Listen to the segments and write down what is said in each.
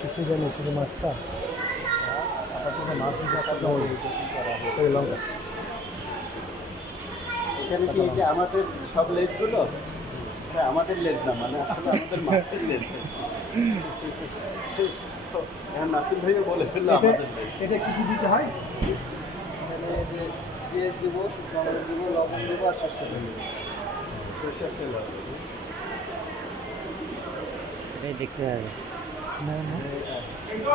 কিছু জানি শুধু মাছটা লঙ্কা এখানে কি যে আমাদের সব লেজগুলো হ্যাঁ আমাদের লেজ না মানে আসলে আমাদের মাছের লেজ হ্যাঁ নাসিম ভাইও বলে ফেলল আমাদের লেজ এটা দিতে হয় এখানে যে পেঁয়াজ দেবো লবণ দেবো আর সরষে দেবো সরষের তেল এটাই দেখতে হবে। না না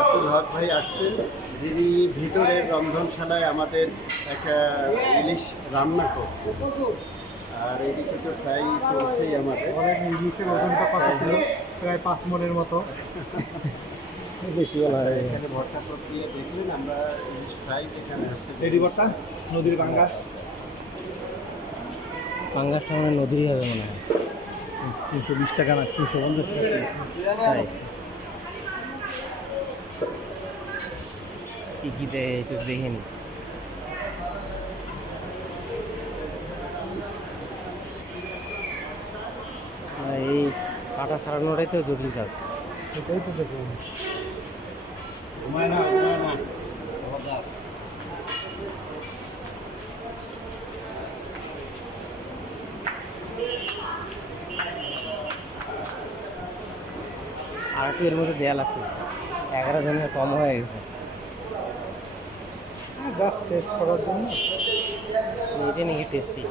আব্দুল হক ভাই আসছেন যিনি ভিতরের রন্ধনশালায় আমাদের একটা ইলিশ রান্না করছে। আর এদিকে তো ফ্রাই চলছেই আমাদের। ইলিশের ওজনটা কত ছিল? প্রায় পাঁচ মনের মতো। বেশি বলা হয়। এখানে ভর্তা প্রক্রিয়া দেখলেন আমরা ইলিশ ফ্রাই এখানে রেডি করতা নদীর বাঙ্গাস পাঙ্গাসটা মানে নদীরই হবে মনে হয়। তিনশো বিশ টাকা না তিনশো পঞ্চাশ তাই। কি কি দেয় একটু দেখে নি। না, এই কাটা ছাড়ানোটাই তো জটিল কাজ। এটাই তো দেখুন ঘুমায় না ঘুমায় না। আর এর মধ্যে দেওয়া লাগতো? এগারো জনের কম হয়ে গেছে। জাস্ট টেস্ট করার জন্য। এটা নাকি টেস্টি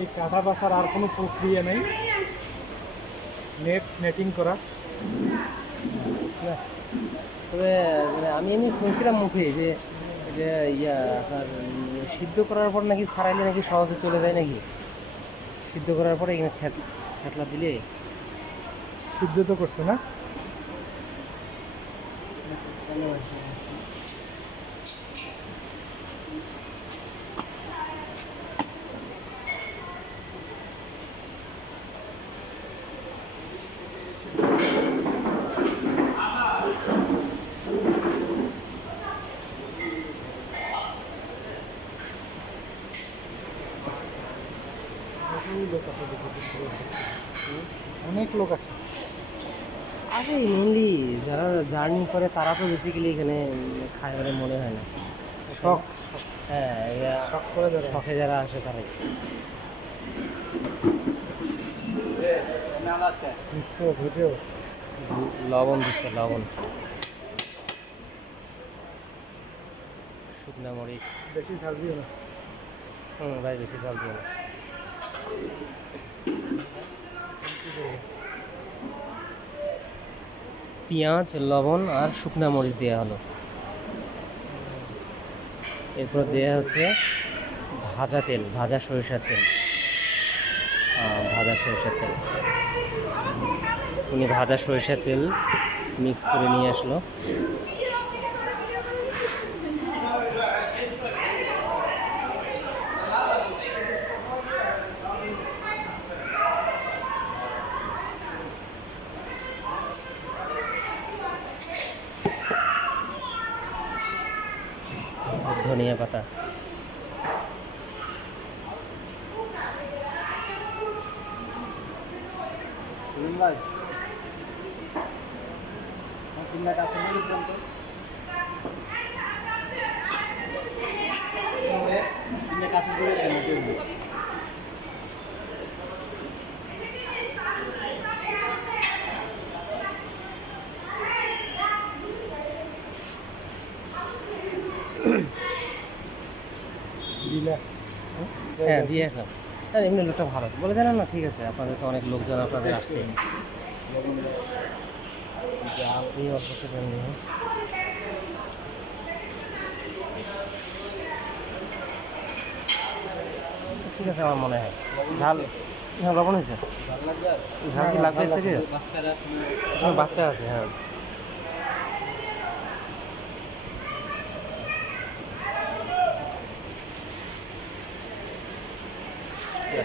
এই কাঁটা বাছার আর কোনো প্রক্রিয়া নেই। নেট নেটিং করা। তবে মানে আমি এমনি শুনছিলাম মুখে যে যে ইয়া আপনার সিদ্ধ করার পর নাকি ছাড়াইলে নাকি সহজে চলে যায় নাকি? সিদ্ধ করার পরে এখানে থ্যাট- থ্যাতলা দিলে। সিদ্ধ তো করছে না। অনেক লোক আছে। আরে মেনলি যারা জার্নি করে তারা তো বেসিক্যালি এখানে খায় বলে মনে হয় না। শখ। হ্যাঁ শখ করে ধরে শখে যারা আসে তারাই। ভিডিও? লবণ দিচ্ছে লবণ। শুকনা মরিচ। বেশি ঝাল দিও না। হুম ভাই বেশি চাল দিও না। পেঁয়াজ, লবণ আর শুকনা মরিচ দেওয়া হলো। এরপর দেওয়া হচ্ছে ভাজা তেল, ভাজা সরিষার তেল। ভাজা সরিষার তেল। উনি ভাজা সরিষার তেল মিক্স করে নিয়ে আসলো। ধনিয়া পাতা ভাই তিন লাখ হ্যাঁ? দিয়ে আসলাম হ্যাঁ এমনি লোকটা ভালো। বলে দেন না ঠিক আছে আপনাদের তো অনেক লোকজন আপনাদের আসছে। দেখি। ঠিক আছে আমার মনে হয়। ঝাল হ্যাঁ লবণ হয়েছে? ঝাল কি লাগবে বাচ্চা আছে হ্যাঁ। Yeah.